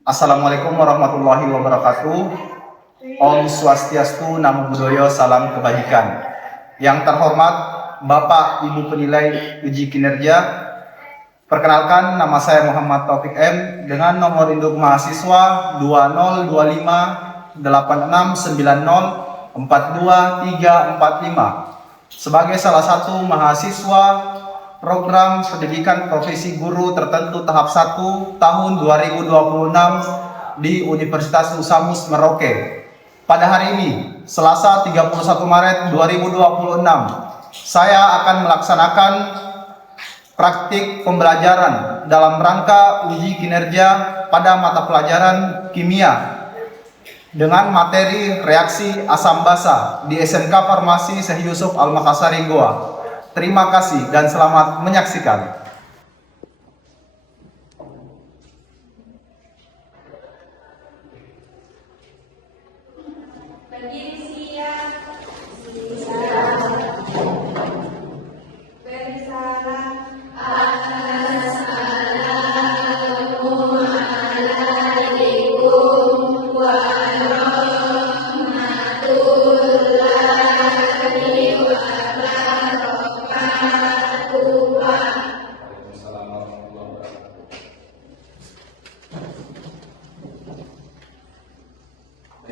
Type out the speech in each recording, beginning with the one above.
Assalamualaikum warahmatullahi wabarakatuh. Om Swastiastu, Namo Buddhaya, salam kebajikan. Yang terhormat Bapak Ibu penilai uji kinerja, perkenalkan nama saya Muhammad Taufik M dengan nomor induk mahasiswa 202586904235 sebagai salah satu mahasiswa program pendidikan profesi guru tertentu tahap 1 tahun 2026 di Universitas Nusamus Merauke. Pada hari ini, Selasa 31 Maret 2026, saya akan melaksanakan praktik pembelajaran dalam rangka uji kinerja pada mata pelajaran kimia dengan materi reaksi asam basa di SMK Farmasi Syekh Yusuf Al-Makassari Goa. Terima kasih dan selamat menyaksikan.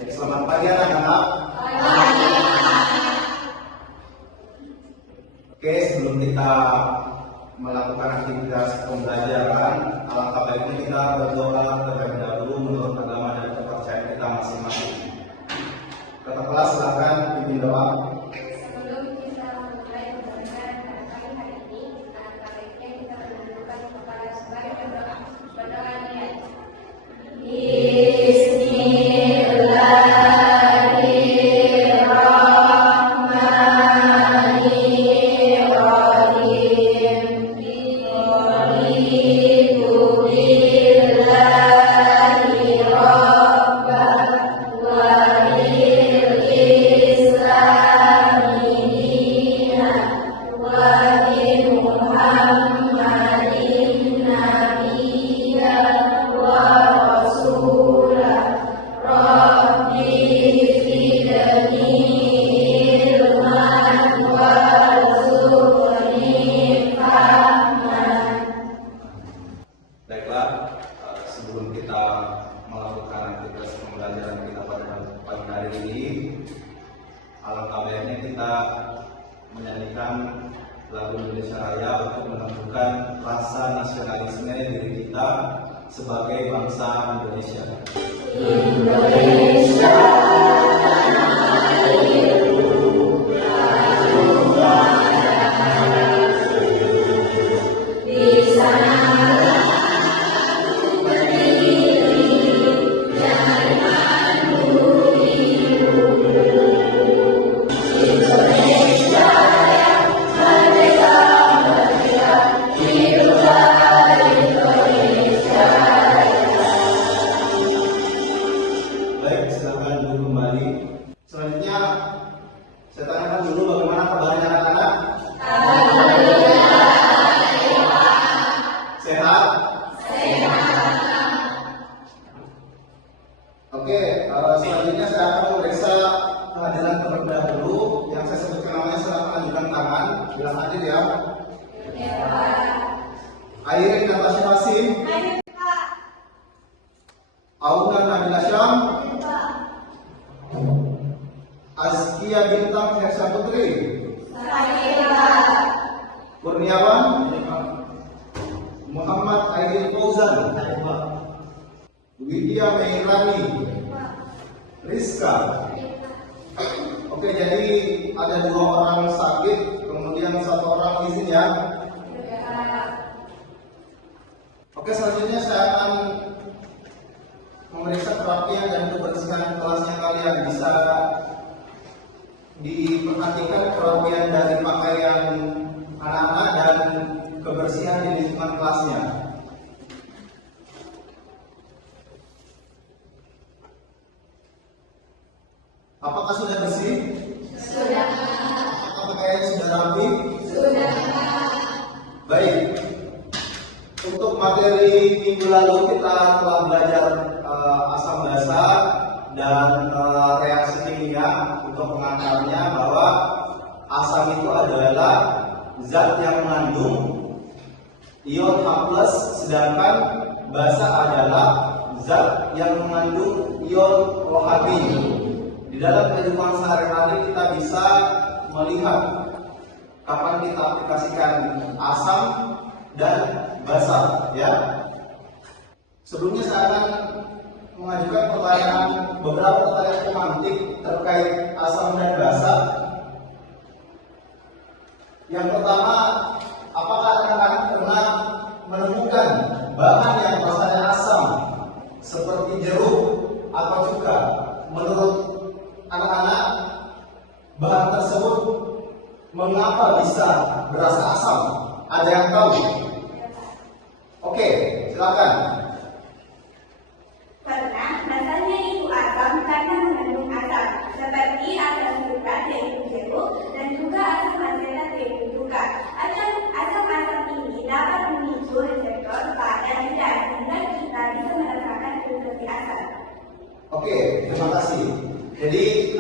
Selamat pagi anak-anak. Oke, sebelum kita melakukan aktivitas pembelajaran, alangkah baiknya kita berdoa terlebih dahulu menurut agama dan kepercayaan kita masing-masing. Kata kelas, silakan pimpin doa. Sebelum kita memulai pembelajaran pada pagi hari ini, alangkah baiknya kita menundukkan kepala sebagai berdoa. Berdoa niat. Baiklah, sebelum kita melakukan aktivitas pembelajaran kita pada pagi hari ini, alangkah baiknya kita menyanyikan lagu Indonesia Raya untuk menunjukkan rasa nasionalisme diri kita sebagai bangsa Indonesia. Indonesia. Baik, silakan duduk kembali. Selanjutnya, saya tanyakan dulu bagaimana kabarnya anak-anak? Sehat? Oke, selanjutnya saya akan memeriksa kehadiran terlebih dahulu. Yang saya sebutkan namanya, silakan ajukan tangan. Bilang hadir ya. Airin Natasha Hasim, Auna Nabila Syam, Azkia Bintang Heksa Putri, Kurniawan, Muhammad Aidil Fauzan, Widya Meirani, Rizka. Oke, jadi ada 2 orang sakit, kemudian 1 orang izin ya. Oke, selanjutnya saya akan memeriksa kerapian dan kebersihan kelasnya kalian. Bisa diperhatikan kerapian dari pakaian anak-anak dan kebersihan di lingkungan kelasnya. Apakah sudah bersih? Sudah. Apakah pakaian sudah rapi? Sudah. Baik. Untuk materi minggu lalu kita telah belajar asam basa dan reaksi kimia. Untuk pengantarnya bahwa asam itu adalah zat yang mengandung ion H+, sedangkan basa adalah zat yang mengandung ion OH-. Di dalam kehidupan sehari-hari kita bisa melihat kapan kita aplikasikan asam dan basa, ya. Sebelumnya saya akan mengajukan beberapa pertanyaan pemantik terkait asam dan basa. Yang pertama, apakah rekan-rekan pernah menemukan bahan yang rasanya asam seperti jeruk atau cuka? Menurut anak-anak, bahan tersebut mengapa bisa berasa asam? Ada yang tahu? Oke, silakan. Pernah, rasanya itu asam karena mengandung asam, seperti asam sulfat yaitu jeruk dan juga asam asetat yaitu cuka. Asam-asam ini dapat memicu reseptor pada lidah sehingga kita bisa merasakan sensasi asam. Oke, terima kasih. Jadi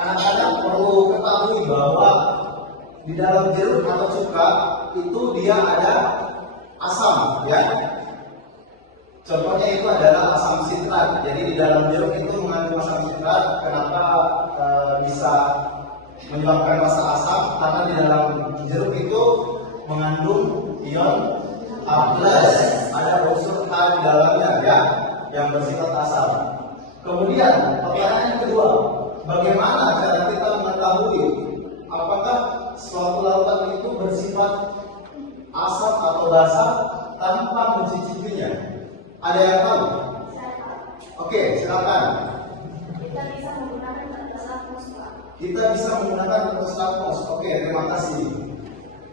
anak-anak perlu ketahui bahwa di dalam jeruk atau cuka itu dia ada asam, ya. Contohnya itu adalah asam sitrat. Jadi di dalam jeruk itu mengandung asam sitrat. Kenapa bisa menyebabkan rasa asam? Karena di dalam jeruk itu mengandung ion H+, ada unsur H di dalamnya, ya, yang bersifat asam. Kemudian pertanyaan yang kedua, bagaimana cara kita mengetahui apakah suatu lautan itu bersifat asam atau basa tanpa mencicipinya? Ada yang tahu? Oke, silakan. Kita bisa menggunakan termos, Pak. Kita bisa menggunakan termos. Oke, terima kasih.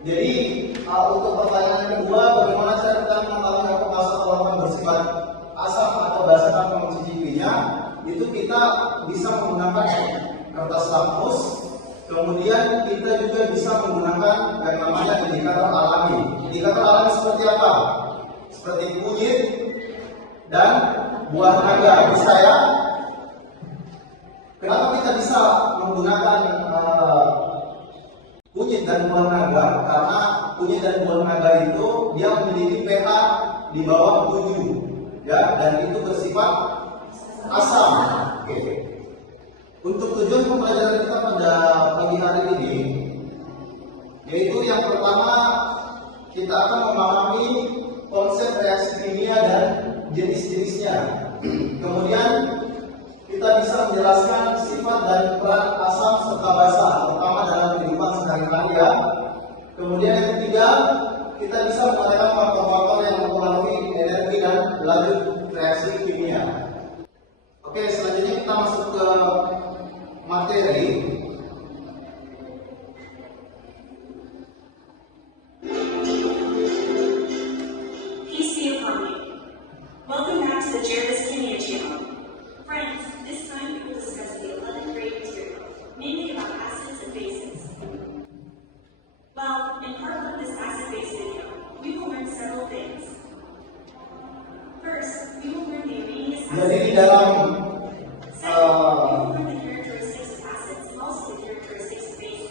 Jadi untuk pertanyaan yang kedua, bagaimana cara kita mengetahui apakah suatu lautan bersifat asam atau basa tanpa mencicipinya? Itu kita bisa menggunakan kertas lakmus. Kemudian kita juga bisa menggunakan yang namanya indikator alami. Indikator alami seperti apa? Seperti kunyit dan buah naga. Bisa, ya? Kenapa kita bisa menggunakan kunyit dan buah naga? Karena kunyit dan buah naga itu dia memiliki pH di bawah 7, ya, dan itu bersifat asam. Oke. Untuk tujuan pembelajaran kita pada pagi hari ini, yaitu yang pertama kita akan memahami konsep reaksi kimia dan jenis-jenisnya. Kemudian kita bisa menjelaskan sifat dan peran asam serta basa, terutama dalam kehidupan sehari-hari, ya. Kemudian yang ketiga, kita bisa mengatakan faktor-faktor yang mempengaruhi energi dan lanjut reaksi kimia. Oke, selanjutnya kita masuk ke materi. Peace be upon you. Welcome back to the Jervis Kimia channel. Friends, this time we will discuss the 11th grade material, mainly about acids and bases. Well, in part 1 of this acid-base video, we will learn several things. First, we will learn the Arrhenius acid. Jadi di dalam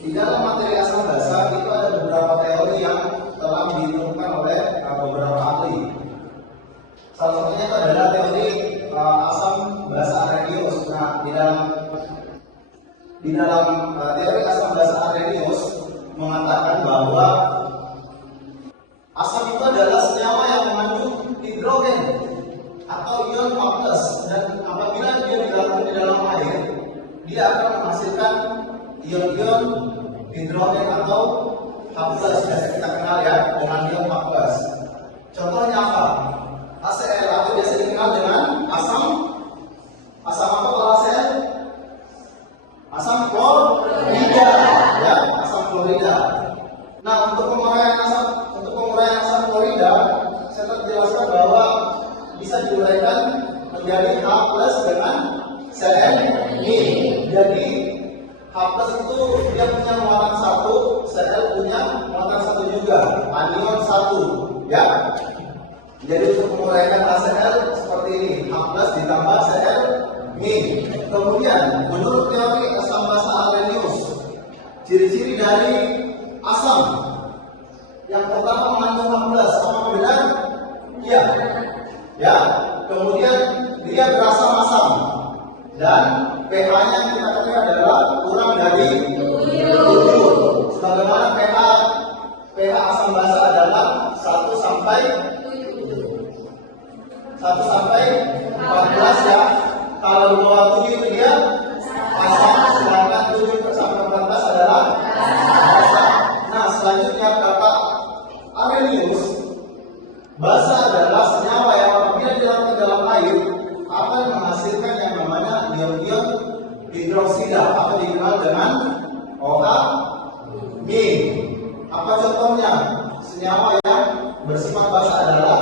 di dalam materi asam basa itu ada beberapa teori yang telah ditemukan oleh beberapa ahli. Salah satunya itu adalah teori asam basa Arrhenius. Nah, di dalam teori asam basa Arrhenius mengatakan bahwa asam itu adalah senyawa yang mengandung hidrogen atau ion H+, dan apabila dia digabungkan di dalam air, dia akan menghasilkan ion-ion hidrogen atau H+, biasa kita kenal, ya, dengan ion H+. Contohnya apa? HCl atau biasa dikenal dengan asam apa kalau HCl? Asam klorida, ya, asam klorida. Nah, untuk penguraian asam klorida, saya telah jelaskan bahwa bisa diuraikan menjadi H+ dengan Cl-. Jadi H+ itu dia punya muatan 1, Cl punya muatan 1 juga, anion 1, ya. Jadi untuk menguraikan HCl seperti ini, H plus ditambah Cl min. Kemudian menurut teori asam basa Arrhenius, ciri-ciri dari asam yang pertama mengandung H plus, apa benar? Iya. Ya. Kemudian dia berasam asam dan pH-nya kita ketahui adalah kurang dari 7. Sebagaimana pH asam basa adalah 1 sampai 14 ya. Kalau di bawah 7 itu dia asam, sedangkan 7 sampai 14 adalah basa. Nah, selanjutnya kata Arrhenius, basa adalah senyawa yang apabila dilarutkan dalam air akan menghasilkan yang namanya ion-ion hidroksida atau dikenal dengan OH min. Apa contohnya? Senyawa yang bersifat basa adalah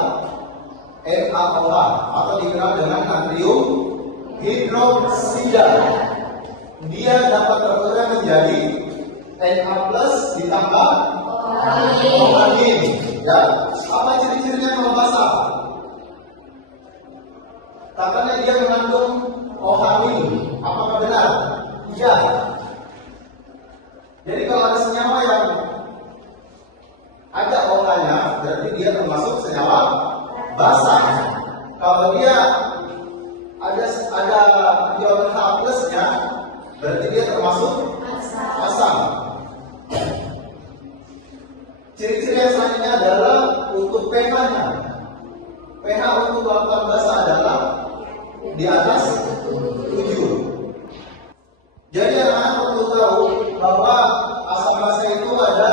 NaOH atau dikenal dengan natrium hidroksida. Dia dapat terurai menjadi Na plus ditambah OH min. Ya, apa ciri-cirinya kalau basa? Katanya dia mengandung OH min. Apakah benar? Iya. Jadi kalau ada senyawa yang ada OH-nya, berarti dia termasuk senyawa basa. Kalau dia ada ion H plusnya, berarti dia termasuk asam. Ciri-ciri yang selanjutnya adalah untuk pH-nya. pH untuk larutan basa adalah di atas 7. Jadi anak-anak perlu tahu bahwa asam basa itu ada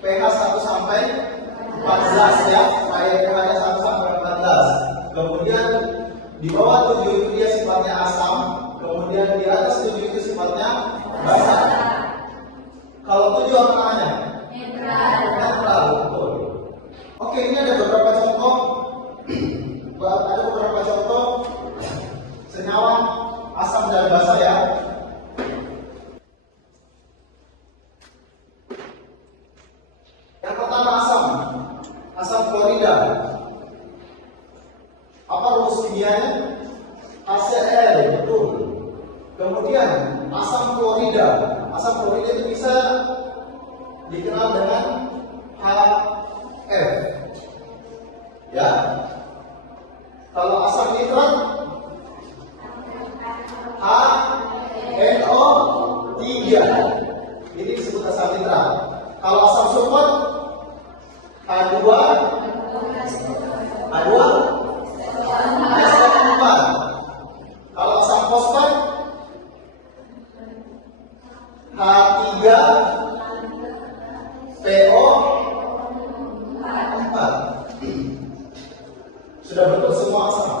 pH 1 sampai 14 ya. pH-nya 1 sampai 14. Kemudian di bawah 7 itu dia sifatnya asam, kemudian di atas 7 itu sifatnya basa. Kalau 7 apa namanya? Netral, betul. Oke, ini ada beberapa contoh. Ada beberapa contoh senyawa asam dan basa ya. Yang pertama asam klorida. Apa rumus kimianya? HCl, betul. Kemudian asam klorida itu bisa dikenal dengan HF. Ya. Kalau asam nitrat HNO3. Ini disebut asam nitrat. Kalau asam sulfat H2 SO4. Kalau asam fosfat H3PO4. Sudah betul semua asam?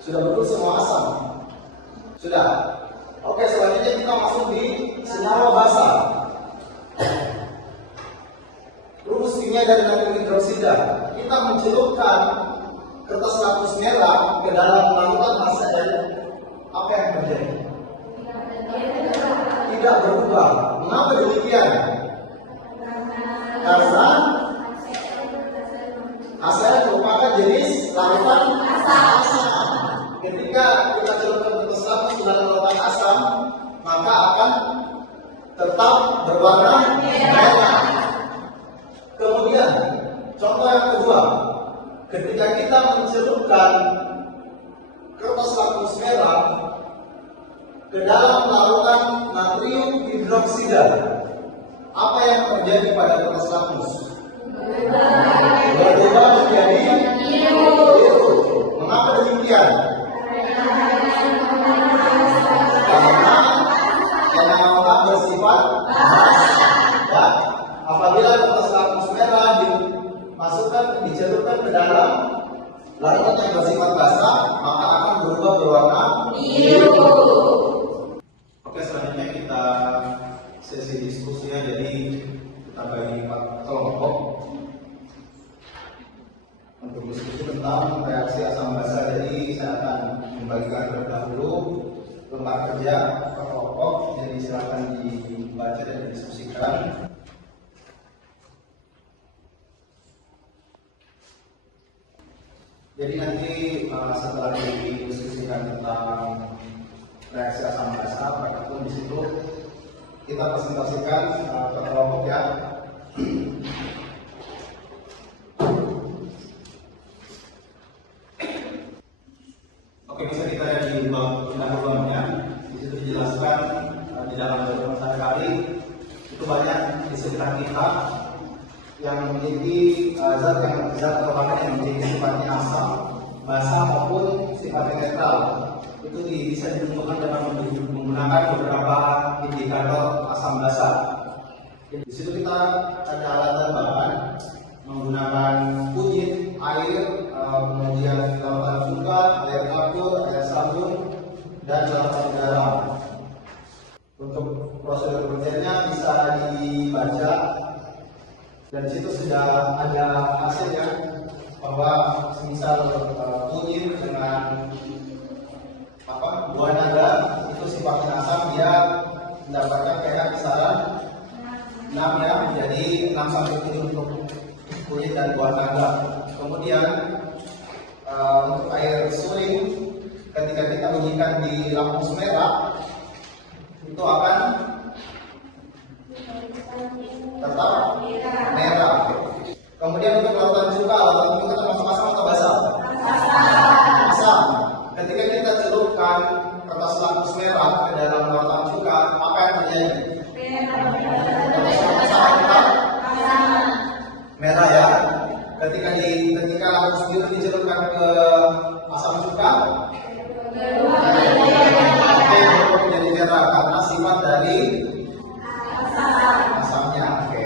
Sudah betul semua asam? Sudah. Oke, selanjutnya kita masuk di senyawa basa. Rumus kimia dari natrium hidroksida. Kita mencelupkan kertas lapis merah ke dalam larutan HCl. Apa yang terjadi? Tidak berubah. Mengapa demikian? Karena HCl merupakan jenis larutan asam. Ketika kita celupkan kertas lapis ke dalam larutan asam, maka akan tetap berwarna merah. Kemudian contoh yang kedua, ketika kita mencelupkan kertas lakmus merah ke dalam larutan natrium hidroksida, apa yang terjadi pada kertas lakmus? Berubah menjadi biru. Mengapa demikian? Karena NaOH bersifat basa. Apabila kertas lakmus merah dicelupkan ke dalam larutan yang bersifat basa, maka akan berubah berwarna biru. Oke, selanjutnya kita sesi diskusi ya. Jadi kita bagi 4 kelompok untuk diskusi tentang reaksi asam basa. Jadi saya akan membagikan terlebih dahulu lembar kerja per kelompok. Jadi silakan dibaca dan didiskusikan. Jadi nanti setelah didiskusikan tentang reaksi asam basa, maka pun di situ kita presentasikan ke kelompok ya. Oke, bisa kita lihat di bawahnya. Di situ dijelaskan di dalam dokumen sehari-hari itu banyak di sekitar kita yang memiliki zat organik yang memiliki sifatnya asam, basa maupun sifatnya netral. Itu bisa ditentukan dengan menggunakan beberapa indikator asam basa. Di situ kita ada alat tambahan menggunakan kunyit, air, kemudian larutan cuka, air kapur, air sabun, dan larutan garam. Untuk prosedur kerjanya bisa dibaca, dan di situ sudah ada hasilnya bahwa misal kunyit dengan buah naga itu sifatnya asam, dia mendapatkan pH kisaran 6 ya, menjadi 6 sampai 7 untuk kunyit dan buah naga. Kemudian untuk air suling ketika kita ujikan di lampus merah itu akan tetap merah. Kemudian untuk larutan cuka kita masuk-masuk atau basah? Basah. Ketika kita celupkan kertas lampus merah ke dalam larutan cuka, apa yang terjadi? Merah ya. Ketika lampus biru dicelupkan ke asam cuka, menjadi merah karena sifat dari asamnya. Oke.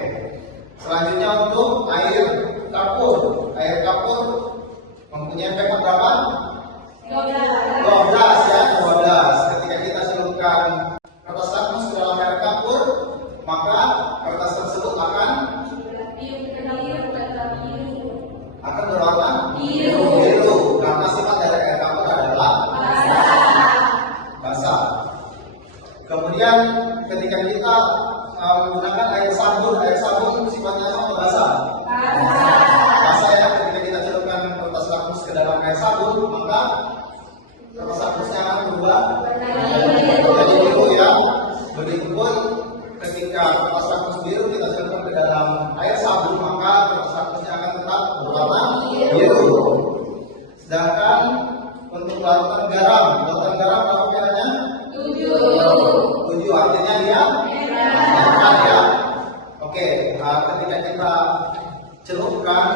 Selanjutnya untuk air kapur. Air kapur mempunyai pH berapa? 12 ya, 12. Ketika kita celupkan kertas lakmus ke dalam air kapur, maka kertas tersebut akan berwarna biru karena sifat dari air kapur adalah basah. Kemudian ketika kita menggunakan air sabun sifatnya sama atau basah? Basah ya. Ketika kita celupkan kertas lakmus ke dalam air sabun, maka kertas lakmusnya akan berubah menjadi biru ya. Begitupun ketika kertas lakmus biru kita celupkan ke dalam air sabun, maka kertas lakmusnya akan tetap berwarna biru. Sedangkan untuk larutan garam apa pH-nya? 7, artinya dia netral ya. Oke, ketika kita celupkan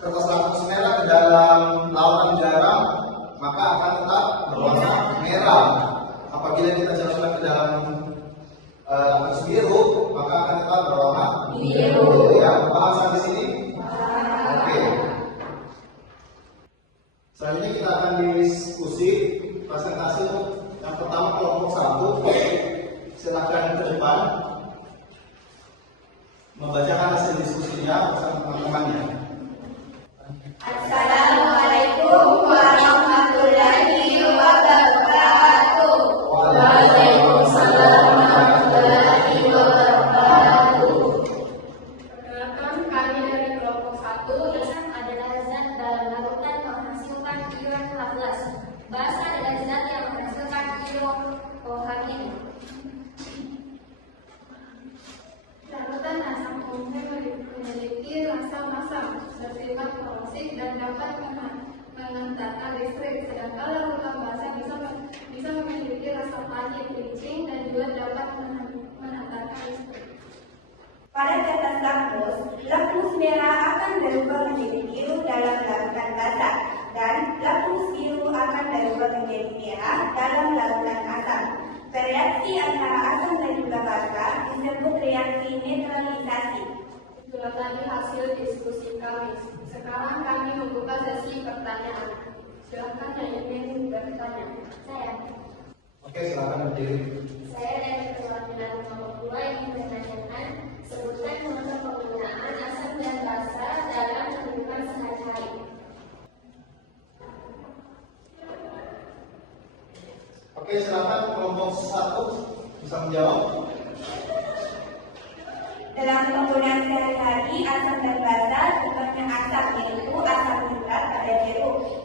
kertas lakmus merah ke dalam larutan garam, maka akan tetap berwarna merah. Apabila kita celupkan ke dalam lakmus biru, maka akan tetap berwarna biru ya. Paham sampai sini? Oke. Selanjutnya kita akan diskusi presentasi untuk yang pertama kelompok 1. Silakan ke depan membacakan hasil diskusinya bersama teman-temannya. Assalamualaikum warahmatullahi wabarakatuh. Waalaikumsalam warahmatullahi wabarakatuh. Perkenalkan, kami dari kelompok 1 yang adalah zat dalam larutan menghasilkan ion 14. Basa adalah zat yang menghasilkan ion OH-. Larutan asam umumnya memiliki rasa masam, bersifat korosif dan dapat mengantarkan listrik. Sedangkan larutan basa bisa memiliki rasa pahit, licin, dan juga dapat mengantarkan listrik. Pada kertas lakmus merah akan berubah menjadi biru dalam larutan basah, dan lakmus biru akan berubah menjadi merah dalam larutan asam. Reaksi antara asam dan juga basa disebut reaksi netralisasi. Itulah tadi hasil diskusi kami. Sekarang kami membuka sesi pertanyaan. Silakan yang ingin bertanya. Saya Silakan berdiri. dari perwakilan nomor 2 yang menanyakan sebutkan contoh penggunaan asam dan basa dalam kehidupan sehari-hari. Silakan kelompok 1 bisa menjawab. Dalam penggunaan sehari-hari, asam dan basa sifatnya asam, yaitu asam nitrat pada jeruk.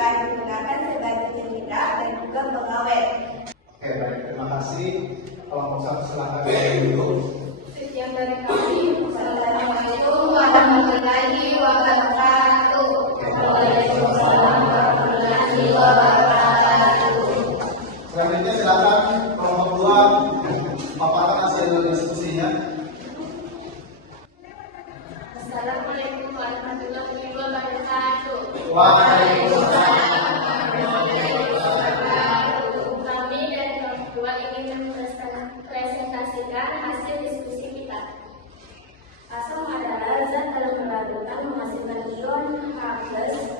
bukan digunakan sebagai jendela dan juga pengawet. Oke, baik. Terima kasih. Kelompok 1 silakan dulu. Sekian dari kami. Wassalamualaikum warahmatullahi wabarakatuh. Waalaikumsalam warahmatullahi wabarakatuh. Selanjutnya silakan kelompok 2 paparkan hasil diskusinya. Assalamualaikum warahmatullahi wabarakatuh. Waalaikumsalam. Kami dari kelompok 2 ingin mempresentasikan hasil diskusi kita. Asam adalah zat dalam pelarutan menghasilkan ion H+,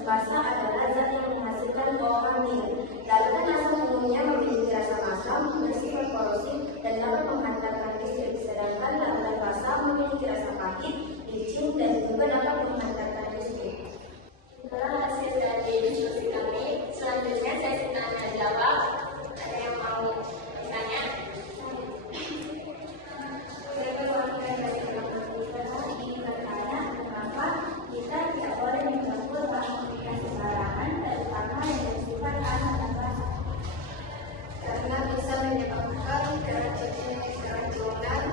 basa adalah zat yang menghasilkan OH-. Larutan asam umumnya memiliki rasa masam, bersifat korosif, dan dapat menghantarkan listrik, sedangkan larutan basa memiliki rasa pahit, licin, dan juga dapat menghantarkan listrik. Itulah hasil dari diskusi kami. Selanjutnya sesi tanya jawab. Ada yang mau bertanya? Kenapa kita tidak boleh mencampur bahan sembarangan terutama yang bersifat anak-anak? Karena bisa menyebabkan keracunan,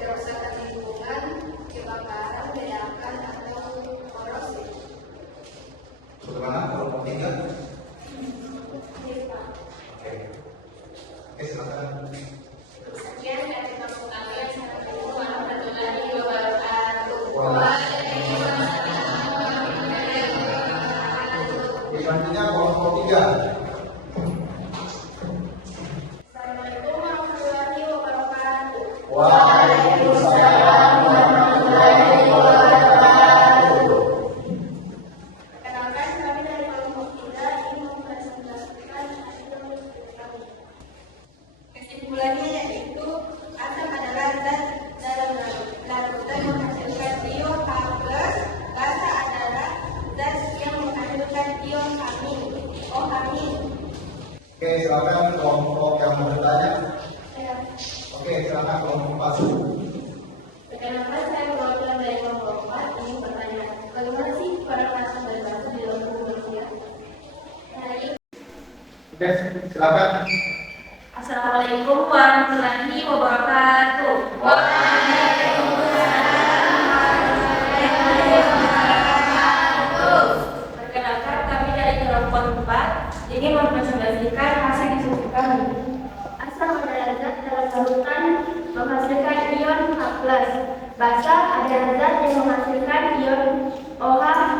kerusakan lingkungan, kebakaran, ledakan, atau korosi. Bagaimana kelompok 3? Oke, silakan. Sekian dari kelompok kami. Assalamualaikum warahmatullahi wabarakatuh. Selanjutnya kelompok 3. Assalamualaikum warahmatullahi wabarakatuh. Waalaikumsalam warahmatullahi wabarakatuh. Perkenalkan, kami dari kelompok 3 ingin mempresentasikan hasil kami. Kesimpulannya yaitu asam adalah zat dalam larutan menghasilkan ion H+, basa adalah zat yang menghasilkan ion OH-. Oke, silakan kelompok yang mau bertanya. Oke, silakan kelompok 1. Perkenalkan, saya perwakilan dari kelompok 4 ingin bertanya, bagaimana sih para asam dan basa di dalam tubuh manusia? Oke, silakan. Assalamualaikum warahmatullahi wabarakatuh. Perkenalkan, kami dari kelompok 4 ingin mempresentasikan hasil diskusi kami. Asam adalah zat dalam larutan menghasilkan ion H+. Basa adalah zat yang menghasilkan ion OH-.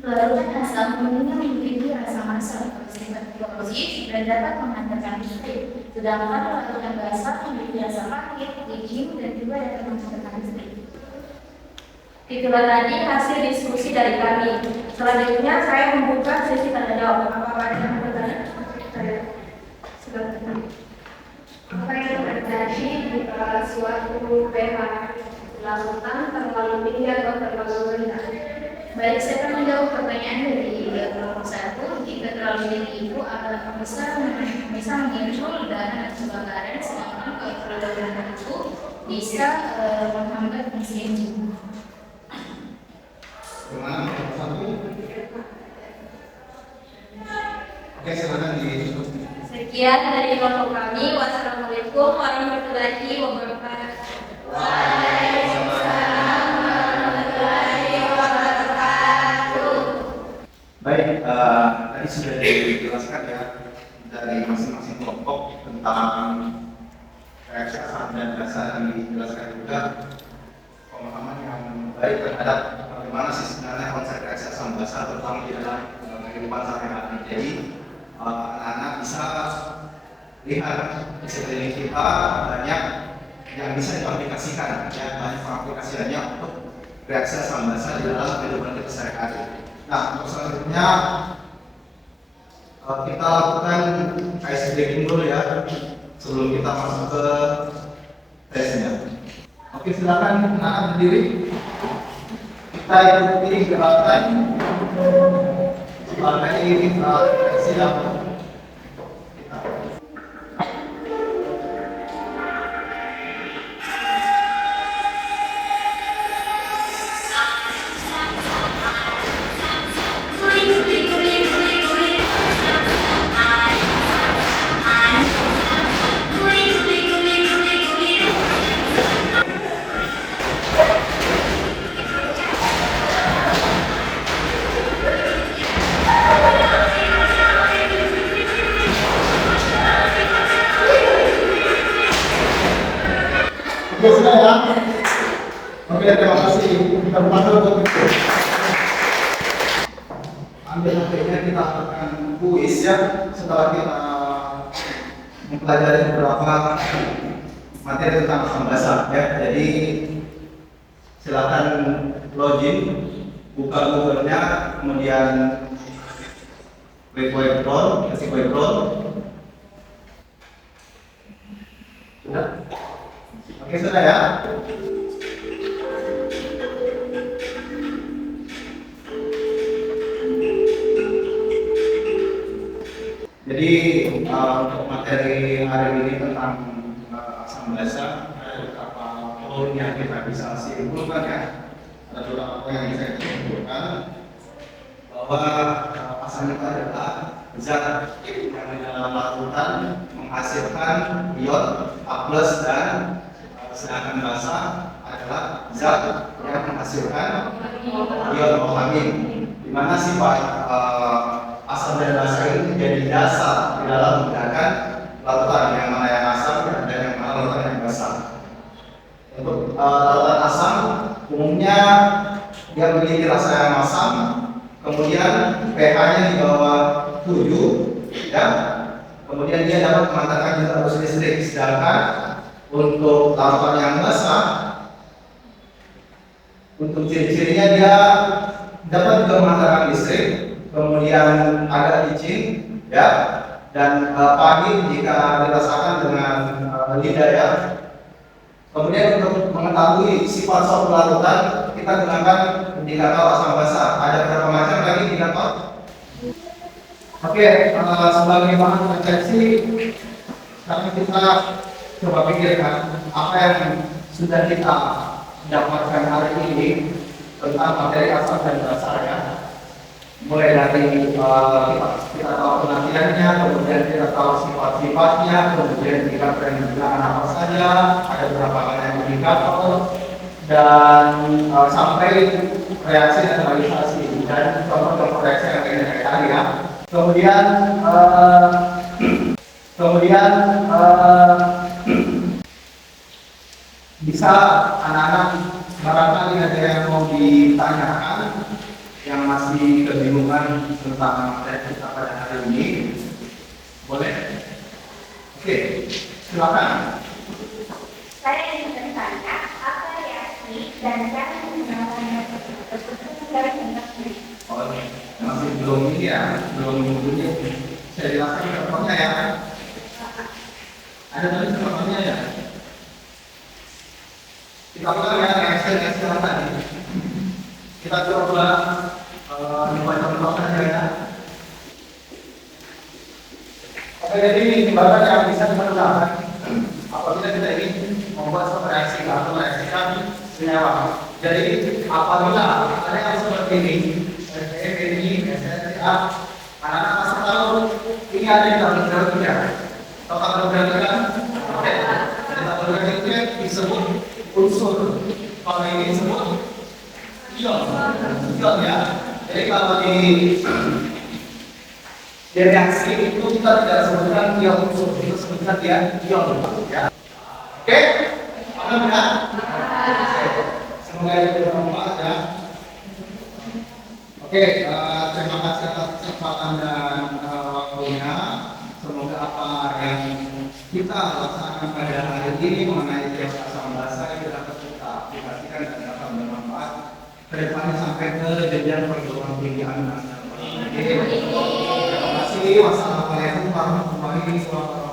Larutan asam umumnya memiliki rasa masam, bersifat korosif, dan dapat menghantarkan listrik. Sedangkan larutan basa memiliki rasa pahit, licin, dan juga dapat menghantarkan listrik. Itulah tadi hasil diskusi dari kami. Selanjutnya saya membuka sesi tanya jawab. Apa ada yang mau bertanya? Saya silakan. Apa yang terjadi jika suatu pH larutan terlalu tinggi atau terlalu rendah? Baik, saya akan menjawab pertanyaan dari kelompok 1. Jika terlalu tinggi itu akan bisa memicu ledakan dan kebakaran, sedangkan kalau terlalu rendah itu bisa menghambat fungsi enzim. Bagaimana kelompok 1? Oke, silakan ditutup. Sekian dari kelompok kami. Wassalamualaikum warahmatullahi wabarakatuh. Baik, tadi sudah dijelaskan ya dari masing-masing kelompok tentang reaksi asam dan basa, dan dijelaskan juga pemahaman yang baik terhadap bagaimana sih sebenarnya konsep reaksi asam basa terutama di dalam kehidupan sehari-hari. Jadi anak-anak bisa lihat di sekeliling kita banyak yang bisa diaplikasikan, ya banyak aplikasinya untuk reaksi asam basa di dalam kehidupan kita sehari-hari. Nah, untuk selanjutnya kita lakukan ice breaking dulu ya sebelum kita masuk ke tesnya. Oke, silakan anak berdiri. Kita ikuti gerakan sebagai siap. Oke, sudah ya. Oke, terima kasih. Kita buka dulu untuk itu. Ambil HP-nya, kita akan kuis ya. Setelah kita mempelajari beberapa materi tentang asam basa ya. Jadi silakan login, buka Google-nya, kemudian klik web browser, kasih web browser. Sudah? Oke, sudah ya. Jadi untuk materi hari ini tentang asam basa ada beberapa poin yang kita bisa simpulkan ya. Ada beberapa poin yang bisa kita simpulkan bahwa asam itu adalah zat yang di dalam larutan menghasilkan ion A+ dan sedangkan basa adalah zat yang menghasilkan ion OH-, di mana sifat asam dan basa ini menjadi dasar di dalam menggunakan larutan yang mana yang asam dan yang mana larutan yang basa. Untuk larutan asam umumnya dia memiliki rasa yang asam, kemudian pH-nya di bawah 7 ya. Kemudian dia dapat memancarkan juga arus listrik. Sedangkan untuk larutan yang basa, untuk ciri-cirinya dia dapat juga memancarkan listrik, kemudian agak licin ya, dan pahit jika dirasakan dengan lidah ya. Kemudian untuk mengetahui sifat suatu larutan kita gunakan indikator asam basa. Ada berapa macam lagi indikator? Oke, sebagai bahan persepsi sekarang kita coba pikirkan apa yang sudah kita dapatkan hari ini tentang materi asam dan basa ya. Mulai dari kita tahu pengertiannya, kemudian kita tahu sifat-sifatnya, kemudian indikator yang digunakan apa saja, ada berapa banyak indikator, dan sampai reaksi neutralisasi dan contoh-contoh reaksi yang kayak tadi ya. Kemudian bisa anak-anak barangkali ada yang mau ditanyakan yang masih kebingungan tentang materi kita pada hari ini, boleh? Oke, silakan. Saya ingin bertanya, apa reaksi dan cara menggunakan Oh, masih belum ini ya, belum ini. Saya jelaskan contohnya ya. Ada tadi contohnya ya. Kita ulang ya reaksi yang tadi. Kita coba contoh saja ya. Oke, jadi timbangan yang bisa digunakan apabila kita ingin membuat suatu reaksi atau mereaksikan senyawa. Jadi apabila ada yang seperti ini, ini, anak-anak masih tahu ini ada di dalam grafiknya. Total grafiknya, total grafiknya disebut unsur. Kalau ini disebut ion ya. Jadi kalau di reaksi itu kita tidak sebutkan ion unsur, kita sebutkan dia ion ya. Oke, paham ya? Semoga itu bermanfaat ya. Oke, terima kasih atas kesempatan dan waktunya. Semoga apa yang kita laksanakan pada hari ini mengenai tes asam basa itu dapat kita aplikasikan dan dapat bermanfaat kedepannya sampai ke jenjang perguruan tinggi anak. Terima kasih. Wassalamualaikum warahmatullahi wabarakatuh.